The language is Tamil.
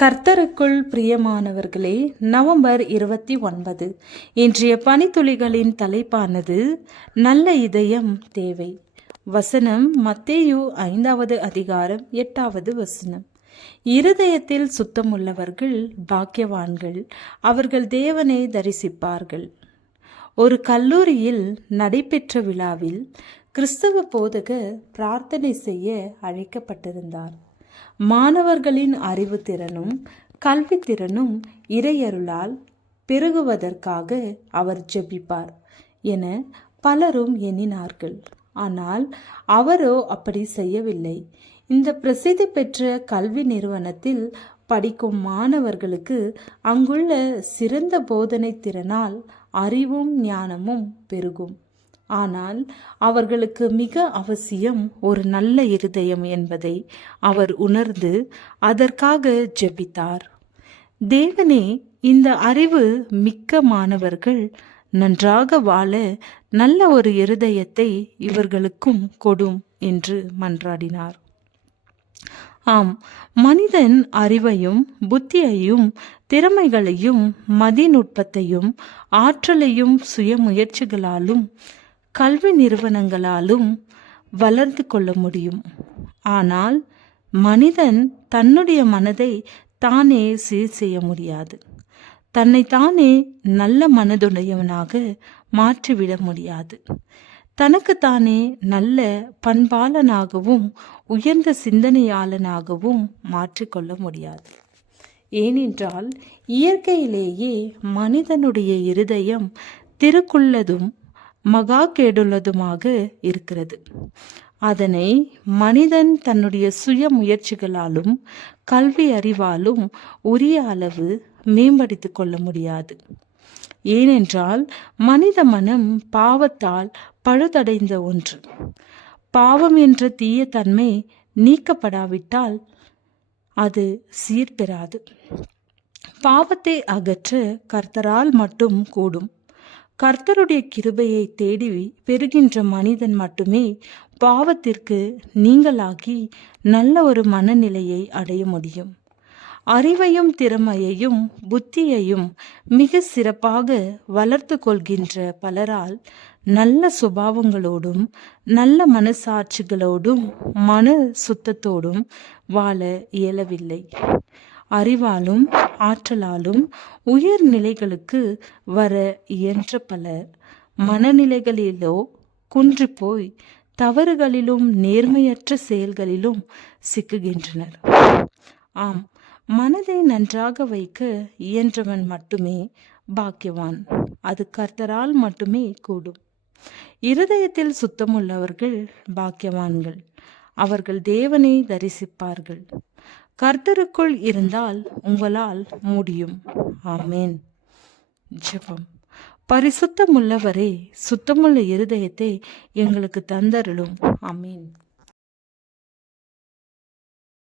கர்த்தருக்குள் பிரியமானவர்களே, நவம்பர் 29 இன்றைய பனித்துளிகளின் தலைப்பானது நல்ல இதயம் தேவை. வசனம் மத்தேயு 5வது அதிகாரம் 8வது வசனம். இருதயத்தில் சுத்தமுள்ளவர்கள் பாக்கியவான்கள், அவர்கள் தேவனை தரிசிப்பார்கள். ஒரு கல்லூரியில் நடைபெற்ற விழாவில் கிறிஸ்தவ போதகர் பிரார்த்தனை செய்ய அழைக்கப்பட்டிருந்தார். மாணவர்களின் அறிவு திறனும் கல்வி திறனும் இறையருளால் பெருகுவதற்காக அவர் ஜெபிப்பார் என பலரும் எண்ணினார்கள். ஆனால் அவரோ அப்படி செய்யவில்லை. இந்த பிரசித்தி பெற்ற கல்வி நிறுவனத்தில் படிக்கும் மாணவர்களுக்கு அங்குள்ள சிறந்த போதனை திறனால் அறிவும் ஞானமும் பெருகும். ஆனால் அவர்களுக்கு மிக அவசியம் ஒரு நல்ல இருதயம் என்பதை அவர் உணர்ந்து அதற்காக ஜெபித்தார். தேவனே, இந்த அறிவு மிக்க மாணவர்கள் நன்றாக வாழ நல்ல ஒரு இருதயத்தை இவர்களுக்கும் கொடும் என்று மன்றாடினார். ஆம், மனிதன் அறிவையும் புத்தியையும் திறமைகளையும் மதிநுட்பத்தையும் ஆற்றலையும் சுய முயற்சிகளாலும் கல்வி நிறுவனங்களாலும் வளர்ந்து கொள்ள முடியும். ஆனால் மனிதன் தன்னுடைய மனதை தானே சீர் செய்ய முடியாது. தன்னைத்தானே நல்ல மனதுடையவனாக மாற்றிவிட முடியாது. தனக்குத்தானே நல்ல பண்பாளனாகவும் உயர்ந்த சிந்தனையாளனாகவும் மாற்றிக்கொள்ள முடியாது. ஏனென்றால் இயற்கையிலேயே மனிதனுடைய இருதயம் திருக்குள்ளதும் மகா கேடுள்ளதுமாக இருக்கிறது. அதனை மனிதன் தன்னுடைய சுய முயற்சிகளாலும் கல்வி அறிவாலும் உரிய அளவு மேம்படுத்திக் கொள்ள முடியாது. ஏனென்றால் மனித மனம் பாவத்தால் பழுதடைந்த ஒன்று. பாவம் என்ற தீய தன்மை நீக்கப்படாவிட்டால் அது சீர்பெறாது. பாவத்தை அகற்ற கர்த்தரால் மட்டும் கூடும். கர்த்தருடைய கிருபையை தேடி பெறுகின்ற மனிதன் மட்டுமே பாவத்திற்கு நீங்களாகி நல்ல ஒரு மனநிலையை அடைய முடியும். அறிவையும் திறமையையும் புத்தியையும் மிக சிறப்பாக வளர்த்து கொள்கின்ற பலரால் நல்ல சுபாவங்களோடும் நல்ல மனசாட்சிகளோடும் மன சுத்தத்தோடும் வாழ இயலவில்லை. அறிவாலும் ஆற்றலாலும் உயர் நிலைகளுக்கு வர இயன்ற பலர் மனநிலைகளிலோ குன்றி போய் தவறுகளிலும் நேர்மையற்ற செயல்களிலும் சிக்குகின்றனர். ஆம், மனதை நன்றாக வைக்க இயன்றவன் மட்டுமே பாக்கியவான். அது கர்த்தரால் மட்டுமே கூடும். இருதயத்தில் சுத்தமுள்ளவர்கள் பாக்கியவான்கள், அவர்கள் தேவனை தரிசிப்பார்கள். கர்த்தருக்குள் இருந்தால் உங்களால் முடியும். ஆமேன். ஜெபம். பரிசுத்தமுள்ளவரே, சுத்தமுள்ள இருதயத்தை எங்களுக்கு தந்தருளும். ஆமேன்.